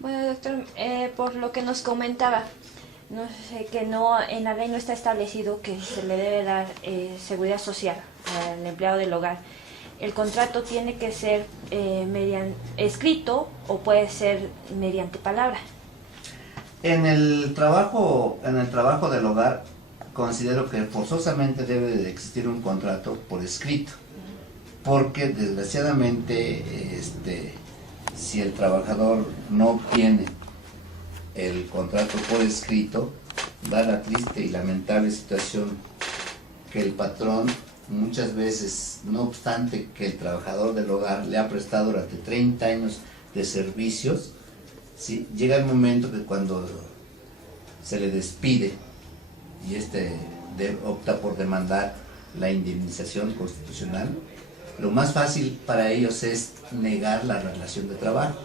Bueno, doctor, por lo que nos comentaba, no sé, que no en la ley no está establecido que se le debe dar seguridad social al empleado del hogar. ¿El contrato tiene que ser escrito o puede ser mediante palabra? En el trabajo del hogar considero que forzosamente debe de existir un contrato por escrito, porque desgraciadamente si el trabajador no obtiene el contrato por escrito, da la triste y lamentable situación que el patrón muchas veces, no obstante que el trabajador del hogar le ha prestado durante 30 años de servicios, ¿sí? Llega el momento que cuando se le despide y opta por demandar la indemnización constitucional, lo más fácil para ellos es negar la relación de trabajo.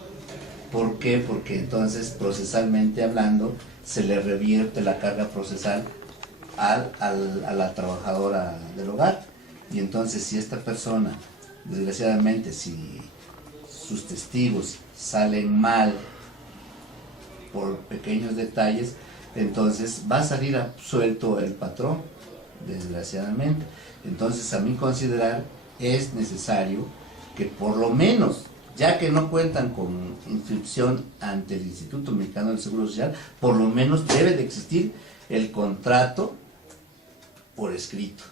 ¿Por qué? Porque entonces, procesalmente hablando, se le revierte la carga procesal a la trabajadora del hogar. Y entonces, si esta persona, desgraciadamente, si sus testigos salen mal por pequeños detalles, entonces va a salir absuelto el patrón, desgraciadamente. Entonces, a mi considerar, es necesario que por lo menos, ya que no cuentan con inscripción ante el Instituto Mexicano del Seguro Social, por lo menos debe de existir el contrato por escrito,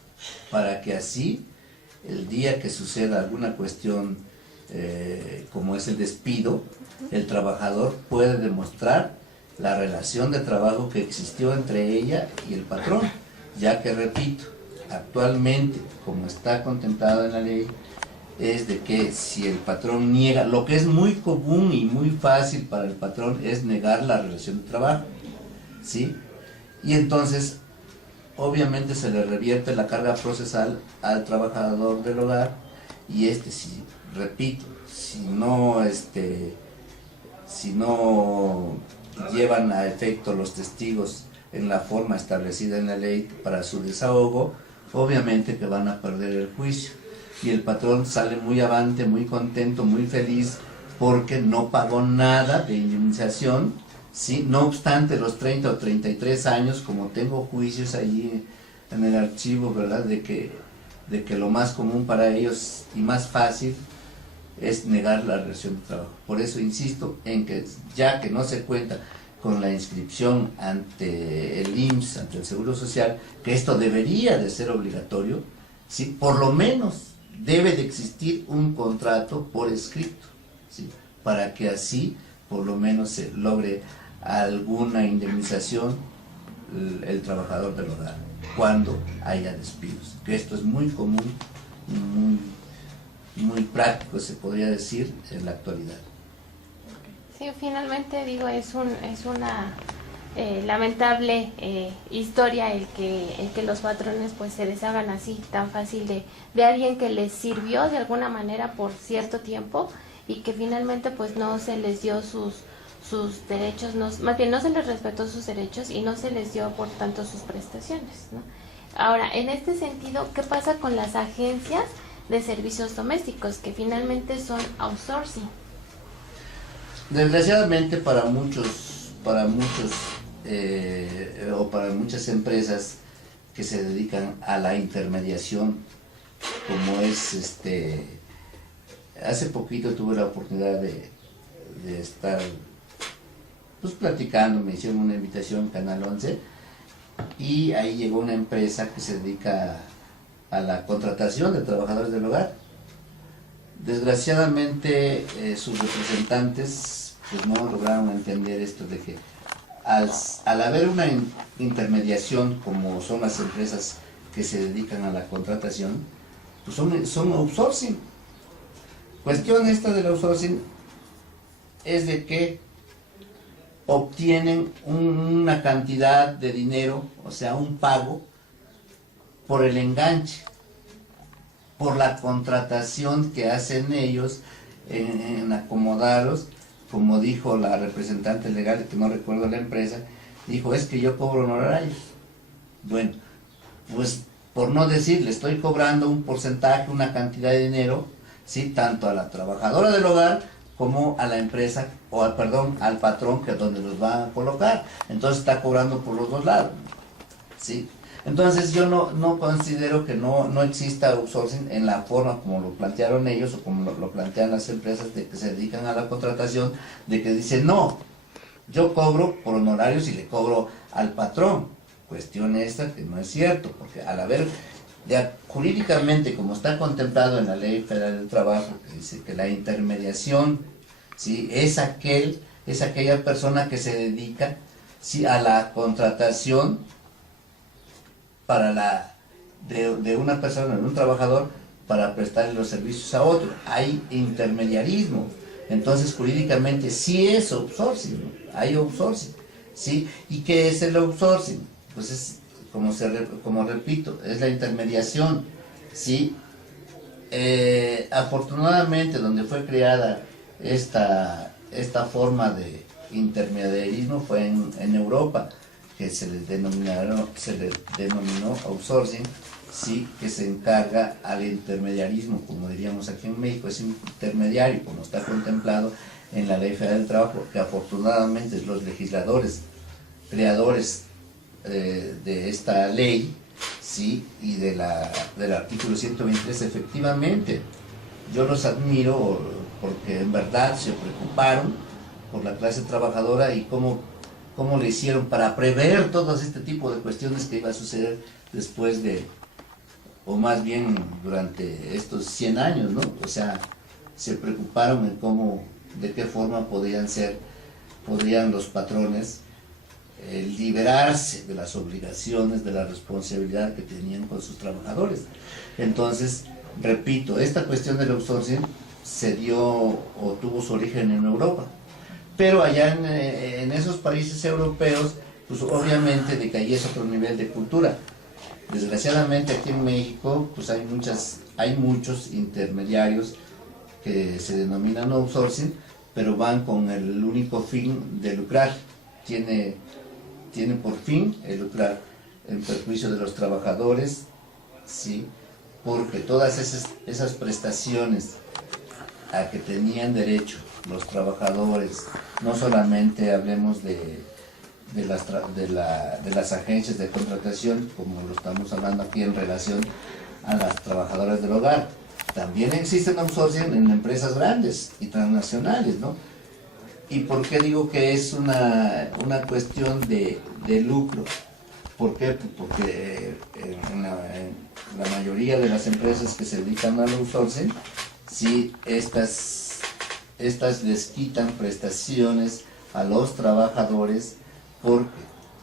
para que así, el día que suceda alguna cuestión como es el despido, el trabajador puede demostrar la relación de trabajo que existió entre ella y el patrón, ya que, repito, actualmente, como está contemplado en la ley, es de que si el patrón niega, lo que es muy común y muy fácil para el patrón es negar la relación de trabajo, ¿sí? Y entonces, obviamente se le revierte la carga procesal al trabajador del hogar y si, repito, si no llevan a efecto los testigos en la forma establecida en la ley para su desahogo, obviamente que van a perder el juicio. Y el patrón sale muy avante, muy contento, muy feliz, porque no pagó nada de indemnización, ¿sí? No obstante los 30 o 33 años, como tengo juicios allí en el archivo, ¿verdad? De que lo más común para ellos y más fácil es negar la relación de trabajo. Por eso insisto en que, ya que no se cuenta con la inscripción ante el IMSS, ante el Seguro Social, que esto debería de ser obligatorio, ¿sí? Por lo menos debe de existir un contrato por escrito, ¿sí? Para que así por lo menos se logre alguna indemnización el trabajador del hogar cuando haya despidos, que esto es muy común, muy práctico, se podría decir, en la actualidad. Sí, finalmente digo, es una lamentable historia el que los patrones pues se deshagan así tan fácil de alguien que les sirvió de alguna manera por cierto tiempo y que finalmente pues no se les dio sus derechos, más bien no se les respetó sus derechos y no se les dio por tanto sus prestaciones, ¿no? Ahora, en este sentido, ¿qué pasa con las agencias de servicios domésticos que finalmente son outsourcing? Desgraciadamente para muchos o para muchas empresas que se dedican a la intermediación, como es hace poquito tuve la oportunidad de estar pues platicando, me hicieron una invitación en Canal 11 y ahí llegó una empresa que se dedica a la contratación de trabajadores del hogar. Desgraciadamente sus representantes pues no lograron entender esto de que al haber una intermediación como son las empresas que se dedican a la contratación, pues son outsourcing. Cuestión esta del outsourcing es de que obtienen una cantidad de dinero, o sea, un pago por el enganche, por la contratación que hacen ellos en acomodarlos, como dijo la representante legal, que no recuerdo la empresa, dijo, es que yo cobro honorarios. Bueno, pues por no decir, le estoy cobrando un porcentaje, una cantidad de dinero, ¿sí? Tanto a la trabajadora del hogar como a la empresa, o perdón, al patrón que es donde los va a colocar. Entonces está cobrando por los dos lados, ¿sí? Entonces yo no considero que no exista outsourcing en la forma como lo plantearon ellos o como lo plantean las empresas de que se dedican a la contratación, de que dicen, no, yo cobro por honorarios y le cobro al patrón. Cuestión esta que no es cierto, porque al haber, jurídicamente, como está contemplado en la Ley Federal del Trabajo, que dice que la intermediación, ¿sí?, es aquella persona que se dedica, ¿sí?, a la contratación de una persona, de un trabajador, para prestarle los servicios a otro. Hay intermediarismo. Entonces, jurídicamente sí es outsourcing, ¿no? Hay outsourcing, ¿sí? ¿Y qué es el outsourcing? Pues es, como repito, es la intermediación, ¿sí? Afortunadamente, donde fue creada esta forma de intermediarismo fue en Europa, que se le denominó outsourcing, sí, que se encarga al intermediarismo, como diríamos aquí en México, es intermediario, como está contemplado en la Ley Federal del Trabajo, que afortunadamente los legisladores, creadores de esta ley, sí, y del artículo 123, efectivamente, yo los admiro porque en verdad se preocuparon por la clase trabajadora y cómo le hicieron para prever todo este tipo de cuestiones que iba a suceder después o más bien durante estos 100 años, ¿no? O sea, se preocuparon en de qué forma podrían los patrones liberarse de las obligaciones, de la responsabilidad que tenían con sus trabajadores. Entonces, repito, esta cuestión del outsourcing se dio o tuvo su origen en Europa. Pero allá en esos países europeos, pues obviamente de que allí es otro nivel de cultura. Desgraciadamente aquí en México, pues hay muchos intermediarios que se denominan outsourcing, pero van con el único fin de lucrar. Tiene por fin el lucrar en perjuicio de los trabajadores, ¿sí? Porque todas esas prestaciones a que tenían derecho los trabajadores, no solamente hablemos de las agencias de contratación, como lo estamos hablando aquí en relación a las trabajadoras del hogar, también existen outsourcing en empresas grandes y transnacionales, ¿no? ¿Y por qué digo que es una cuestión de lucro? ¿Por qué? Porque en la mayoría de las empresas que se dedican al outsourcing, sí, estas les quitan prestaciones a los trabajadores, porque,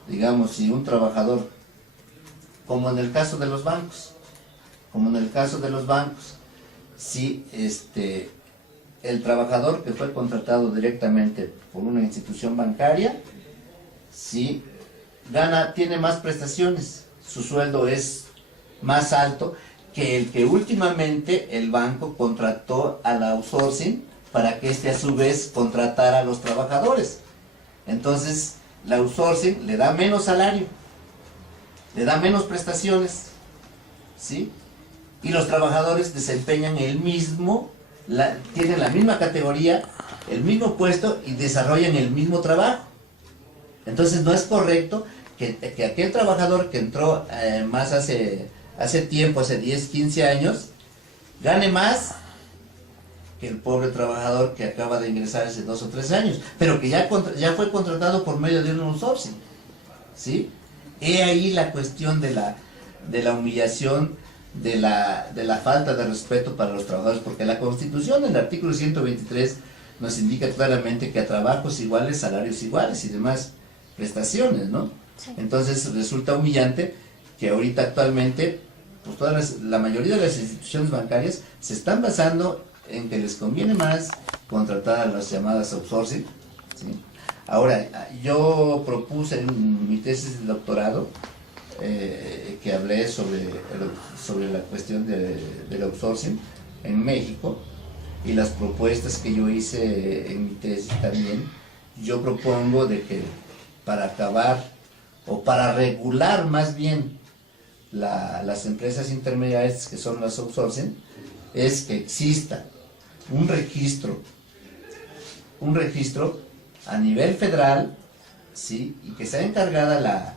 digamos, si un trabajador, como en el caso de los bancos, si el trabajador que fue contratado directamente por una institución bancaria, sí, tiene más prestaciones, su sueldo es más alto que el que últimamente el banco contrató al outsourcing para que a su vez contratara a los trabajadores. Entonces, la outsourcing le da menos salario, le da menos prestaciones, ¿sí? Y los trabajadores desempeñan tienen la misma categoría, el mismo puesto y desarrollan el mismo trabajo. Entonces no es correcto que aquel trabajador que entró más hace tiempo, hace 10, 15 años, gane más que el pobre trabajador que acaba de ingresar hace 2 o 3 años, pero que ya fue contratado por medio de un outsourcing, ¿sí? He ahí la cuestión de la humillación, de la falta de respeto para los trabajadores, porque la Constitución, en el artículo 123, nos indica claramente que a trabajos iguales, salarios iguales y demás prestaciones, ¿no? Sí. Entonces resulta humillante que ahorita actualmente, pues la mayoría de las instituciones bancarias se están basando en que les conviene más contratar a las llamadas outsourcing, ¿sí? Ahora, yo propuse en mi tesis de doctorado que hablé sobre la cuestión del outsourcing en México, y las propuestas que yo hice en mi tesis también. Yo propongo de que para acabar o para regular más bien las empresas intermediarias, que son las outsourcing, es que exista un registro un registro a nivel federal, ¿sí? Y que sea encargada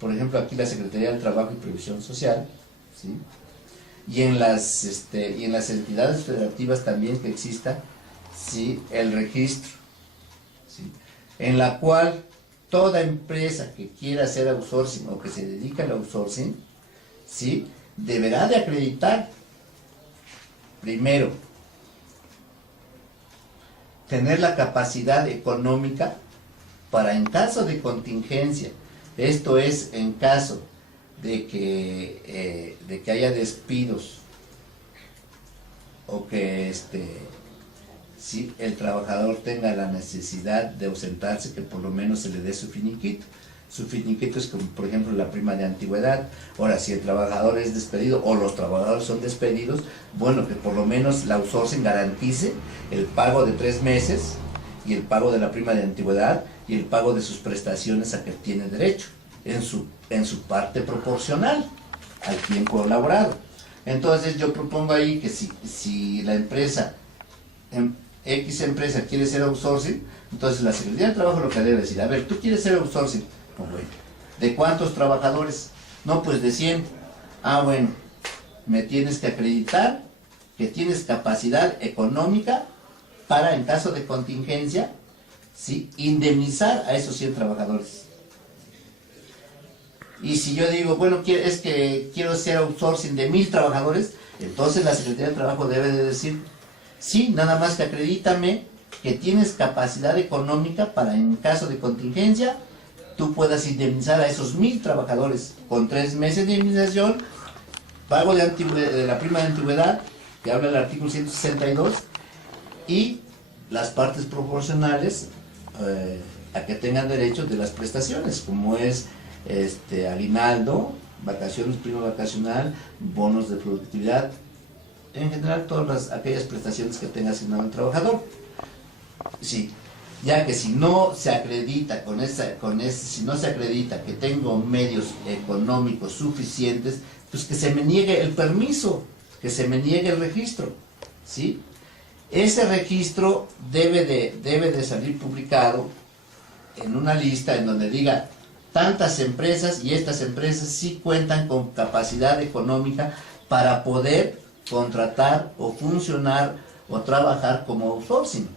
por ejemplo, aquí la Secretaría del Trabajo y Previsión Social, ¿sí? Y en las entidades federativas también que exista, ¿sí? El registro, ¿sí? En la cual toda empresa que quiera hacer outsourcing o que se dedique al outsourcing, ¿sí? Deberá de acreditar, primero, tener la capacidad económica para, en caso de contingencia, esto es en caso de que haya despidos o que si el trabajador tenga la necesidad de ausentarse, que por lo menos se le dé su finiquito. Su finiquito es como, por ejemplo, la prima de antigüedad. Ahora, si el trabajador es despedido o los trabajadores son despedidos, bueno, que por lo menos la outsourcing garantice el pago de 3 meses y el pago de la prima de antigüedad y el pago de sus prestaciones a que tiene derecho, en su parte proporcional al tiempo laborado. Entonces yo propongo ahí que si la empresa, X empresa quiere ser outsourcing, entonces la Secretaría del Trabajo lo que debe decir, a ver, tú quieres ser outsourcing, pues bueno, ¿de cuántos trabajadores? No, pues de 100. Ah, bueno, me tienes que acreditar que tienes capacidad económica para, en caso de contingencia, ¿sí?, indemnizar a esos 100 trabajadores. Y si yo digo, bueno, es que quiero hacer outsourcing de 1000 trabajadores, entonces la Secretaría del Trabajo debe de decir, sí, nada más que acredítame que tienes capacidad económica para, en caso de contingencia, tú puedas indemnizar a esos 1000 trabajadores con 3 meses de indemnización, pago de la prima de antigüedad, que habla el artículo 162, y las partes proporcionales a que tengan derecho de las prestaciones, como es aguinaldo, vacaciones, prima vacacional, bonos de productividad, en general todas aquellas prestaciones que tenga asignado el trabajador. Sí, ya que si no se acredita si no se acredita que tengo medios económicos suficientes, pues que se me niegue el permiso, que se me niegue el registro, ¿sí? Ese registro debe de salir publicado en una lista en donde diga tantas empresas, y estas empresas sí cuentan con capacidad económica para poder contratar o funcionar o trabajar como outsourcing.